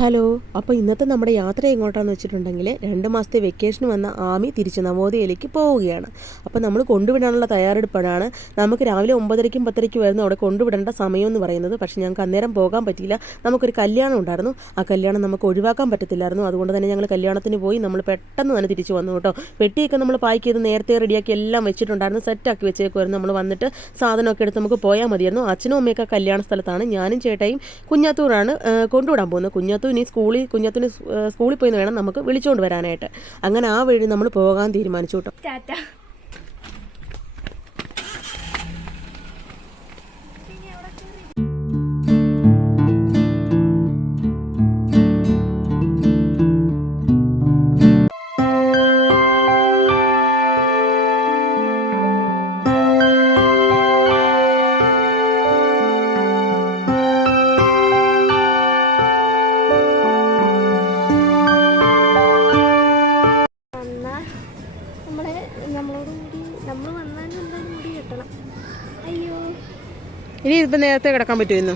Hello. അപ്പോൾ ഇന്നത്തെ നമ്മുടെ യാത്ര എങ്ങോട്ടാണെന്ന് വെച്ചിട്ടുണ്ടെങ്കിൽ 2 മാസത്തെ വെക്കേഷന് വന്ന ആമി തിരിച്ച് നവോദയയിലേക്ക് പോവുകയാണ്. അപ്പോൾ നമ്മൾ കൊണ്ടുവിടാനുള്ള തയ്യാറെടുപ്പാണ്. നമുക്ക് രാവിലെ 9:30ക്കും 10:30ക്കും വരുന്നു അവിടെ കൊണ്ടുവിടേണ്ട സമയമെന്ന് പറയുന്നത്. പക്ഷേ ഞങ്ങൾക്ക് അന്നേരം പോകാൻ പറ്റിയില്ല. നമുക്കൊരു കല്യാണം ഉണ്ടായിരുന്നു. ആ കല്യാണം നമുക്ക് ഒഴിവാക്കാൻ പറ്റത്തില്ലായിരുന്നു. അതുകൊണ്ട് തന്നെ ഞങ്ങൾ കല്യാണത്തിന് പോയി നമ്മൾ പെട്ടെന്ന് തന്നെ തിരിച്ച് വന്നു കേട്ടോ. പെട്ടിയൊക്കെ നമ്മൾ പാക്ക് ചെയ്ത് നേരത്തെ റെഡിയാക്കി എല്ലാം വെച്ചിട്ടുണ്ടായിരുന്നു. സെറ്റാക്കി വെച്ചേക്കുമായിരുന്നു. നമ്മൾ വന്നിട്ട് സാധനമൊക്കെ എടുത്ത് നമുക്ക് പോയാൽ മതിയായിരുന്നു. അച്ഛനും അമ്മയൊക്കെ കല്യാണ സ്ഥലത്താണ്. ഞാനും ചേട്ടായും കുഞ്ഞാത്തൂരാണ് കൊണ്ടുവിടാൻ പോകുന്നത്. കുഞ്ഞാത്തൂന് സ്കൂളിൽ പോയി വേണം നമുക്ക് വിളിച്ചുകൊണ്ട് വരാനായിട്ട്. അങ്ങനെ ആ വഴി നമ്മൾ പോകാൻ തീരുമാനിച്ചു കേട്ടോ. ഇനി ഇപ്പം നേരത്തെ കിടക്കാൻ പറ്റുമോ ഇന്ന്?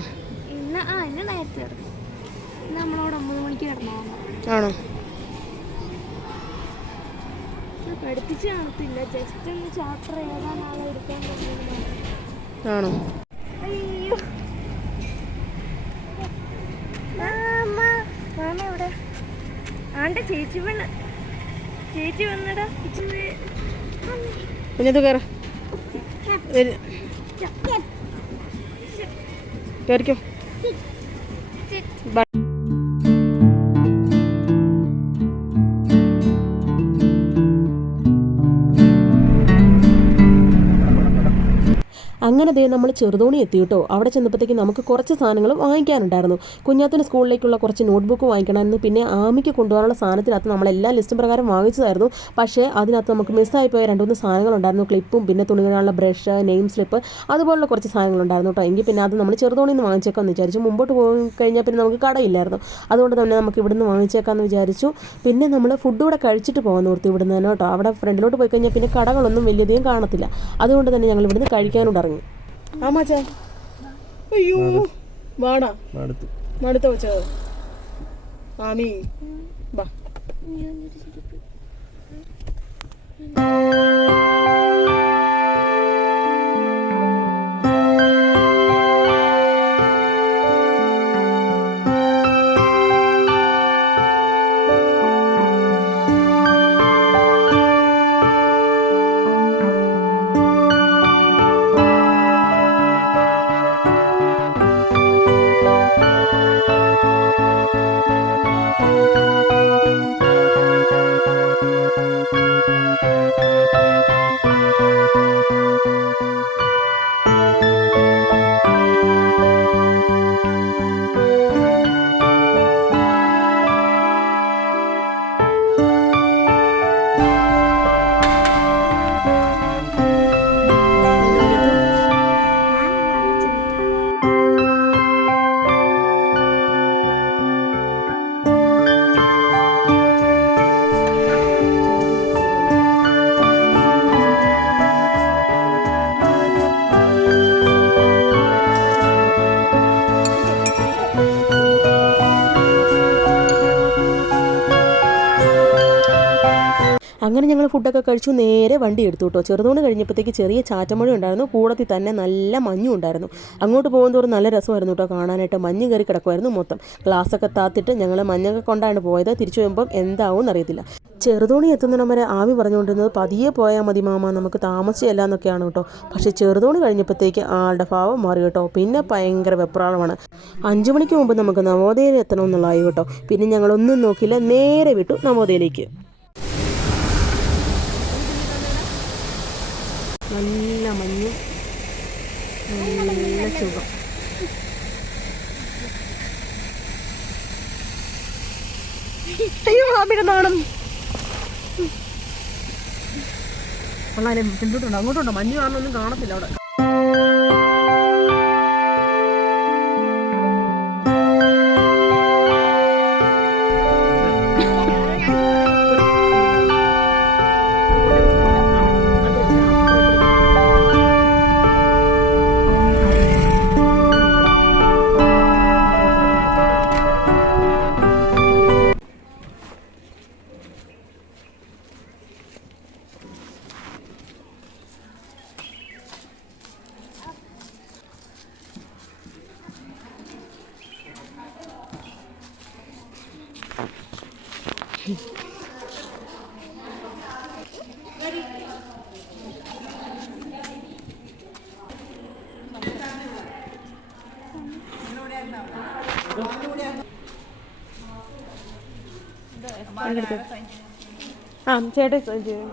നേരത്തെ നമ്മളോട് 9 മണിക്ക് കിടന്നോ? ആണോ? പഠിപ്പിച്ച് കാണത്തില്ല, ജസ്റ്റ് ഒന്ന് ചാപ്റ്റർ ഏതാണാളെ എടുക്കാൻ പറ്റുന്നത്. ആണോ? അയ്യോ മാമ എവിടെ? ആണ്ടെ ചേച്ചി വന്നടാ. കുഞ്ഞത്ത് കയറ കയറിക്കോ. അങ്ങനെ ദേ നമ്മൾ ചെറുതോണി എത്തി കേട്ടോ. അവിടെ ചെന്നപ്പോഴത്തേക്ക് നമുക്ക് കുറച്ച് സാധനങ്ങൾ വാങ്ങിക്കാനുണ്ടായിരുന്നു. കുഞ്ഞാത്തിന് സ്കൂളിലേക്കുള്ള കുറച്ച് നോട്ട്ബുക്ക് വാങ്ങിക്കണമായിരുന്നു. പിന്നെ ആമിക്ക് കൊണ്ടുപോകാനുള്ള സാധനത്തിനകത്ത് നമ്മളെല്ലാ ലിസ്റ്റും പ്രകാരം വാങ്ങിച്ചതായിരുന്നു. പക്ഷേ അതിനകത്ത് നമുക്ക് മിസ്സായി പോയ 2-3 സാധനങ്ങളുണ്ടായിരുന്നു. ക്ലിപ്പും പിന്നെ തുണി കഴുകാനുള്ള ബ്രഷ്, നെയിം സ്ലിപ്പ്, അതുപോലുള്ള കുറച്ച് സാധനങ്ങളുണ്ടായിരുന്നു കേട്ടോ. എങ്കിൽ പിന്നെ അത് നമ്മൾ ചെറുതോണിയിൽ നിന്ന് വാങ്ങിച്ചേക്കാമെന്ന് വിചാരിച്ചു. മുമ്പോട്ട് പോയി കഴിഞ്ഞാൽ പിന്നെ നമുക്ക് കടയില്ലായിരുന്നു. അതുകൊണ്ട് തന്നെ നമുക്ക് ഇവിടുന്ന് വാങ്ങിച്ചേക്കാമെന്ന് വിചാരിച്ചു. പിന്നെ നമ്മൾ ഫുഡ് കൂടെ കഴിച്ചിട്ട് പോകാൻ ഓർത്തി ഇവിടുന്ന് തന്നെ കേട്ടോ. അവിടെ ഫ്രണ്ടിലോട്ട് പോയി കഴിഞ്ഞാൽ പിന്നെ കടകളൊന്നും വലിയധികം കാണത്തില്ല. അതുകൊണ്ട് തന്നെ ഞങ്ങൾ ഇവിടുന്ന് കഴിക്കാനോട് ഇറങ്ങി. ആമാച്ചാ അയ്യോ വാടാ മടുത്ത വെച്ചോ ആമി ബാ. അങ്ങനെ ഞങ്ങൾ ഫുഡൊക്കെ കഴിച്ചു നേരെ വണ്ടി എടുത്തു കേട്ടോ. ചെറുതോണി കഴിഞ്ഞപ്പോഴത്തേക്ക് ചെറിയ ചാറ്റമഴ ഉണ്ടായിരുന്നു. കൂടത്തിൽ തന്നെ നല്ല മഞ്ഞും ഉണ്ടായിരുന്നു. അങ്ങോട്ട് പോകുന്നതോറും നല്ല രസമായിരുന്നു കേട്ടോ കാണാനായിട്ട്. മഞ്ഞ് കയറി കിടക്കുമായിരുന്നു മൊത്തം. ഗ്ലാസ്സൊക്കെ താത്തിട്ട് ഞങ്ങൾ മഞ്ഞൊക്കെ കൊണ്ടാണ് പോയത്. തിരിച്ചു വരുമ്പം എന്താവും എന്നറിയത്തില്ല. ചെറുതോണി എത്തുന്നതിന് വരെ ആമി പറഞ്ഞുകൊണ്ടിരുന്നത് പതിയെ പോയാൽ മതി മാമ, നമുക്ക് താമസിച്ചല്ല എന്നൊക്കെയാണ് കേട്ടോ. പക്ഷേ ചെറുതോണി കഴിഞ്ഞപ്പോഴത്തേക്ക് ആളുടെ ഭാവം മാറി കേട്ടോ. പിന്നെ ഭയങ്കര വെപ്രാളമാണ്. 5 മണിക്ക് മുമ്പ് നമുക്ക് നവോദയയിൽ എത്തണമെന്നുള്ളതായി കേട്ടോ. പിന്നെ ഞങ്ങളൊന്നും നോക്കിയില്ല, നേരെ വിട്ടു നവോദയയിലേക്ക്. നല്ല മഞ്ഞും നല്ല സുഖം. അയ്യോ ആമിയുടെ നാണം. അങ്ങനെ പിന്നോട്ടുണ്ടോ അങ്ങോട്ടുണ്ടോ മഞ്ഞ് കാണുന്നൊന്നും കാണത്തില്ല അവിടെ. ആ ചേട്ടാ സൈൻ ചെയ്യും.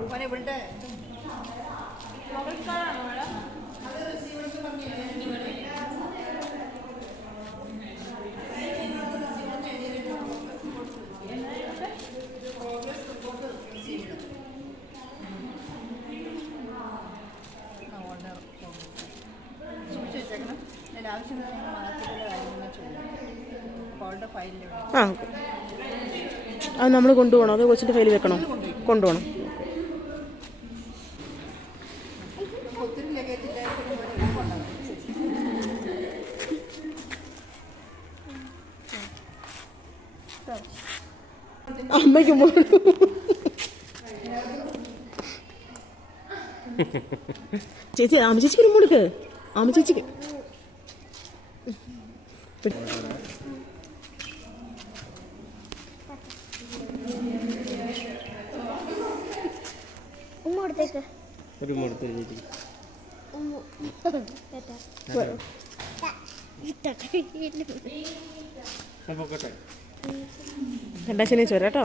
ആ അത് നമ്മൾ കൊണ്ടുപോകണം, അത് കൊച്ചിൻ്റെ ഫയലിൽ വെക്കണം, കൊണ്ടുപോകണം. അമ്മയ്ക്ക് ചേച്ചി അമ്മ ചേച്ചിക്ക് ഒരു മുടുക്ക്, അമ്മ ചേച്ചിക്ക് രണ്ടാശനി ചോര കേട്ടോ.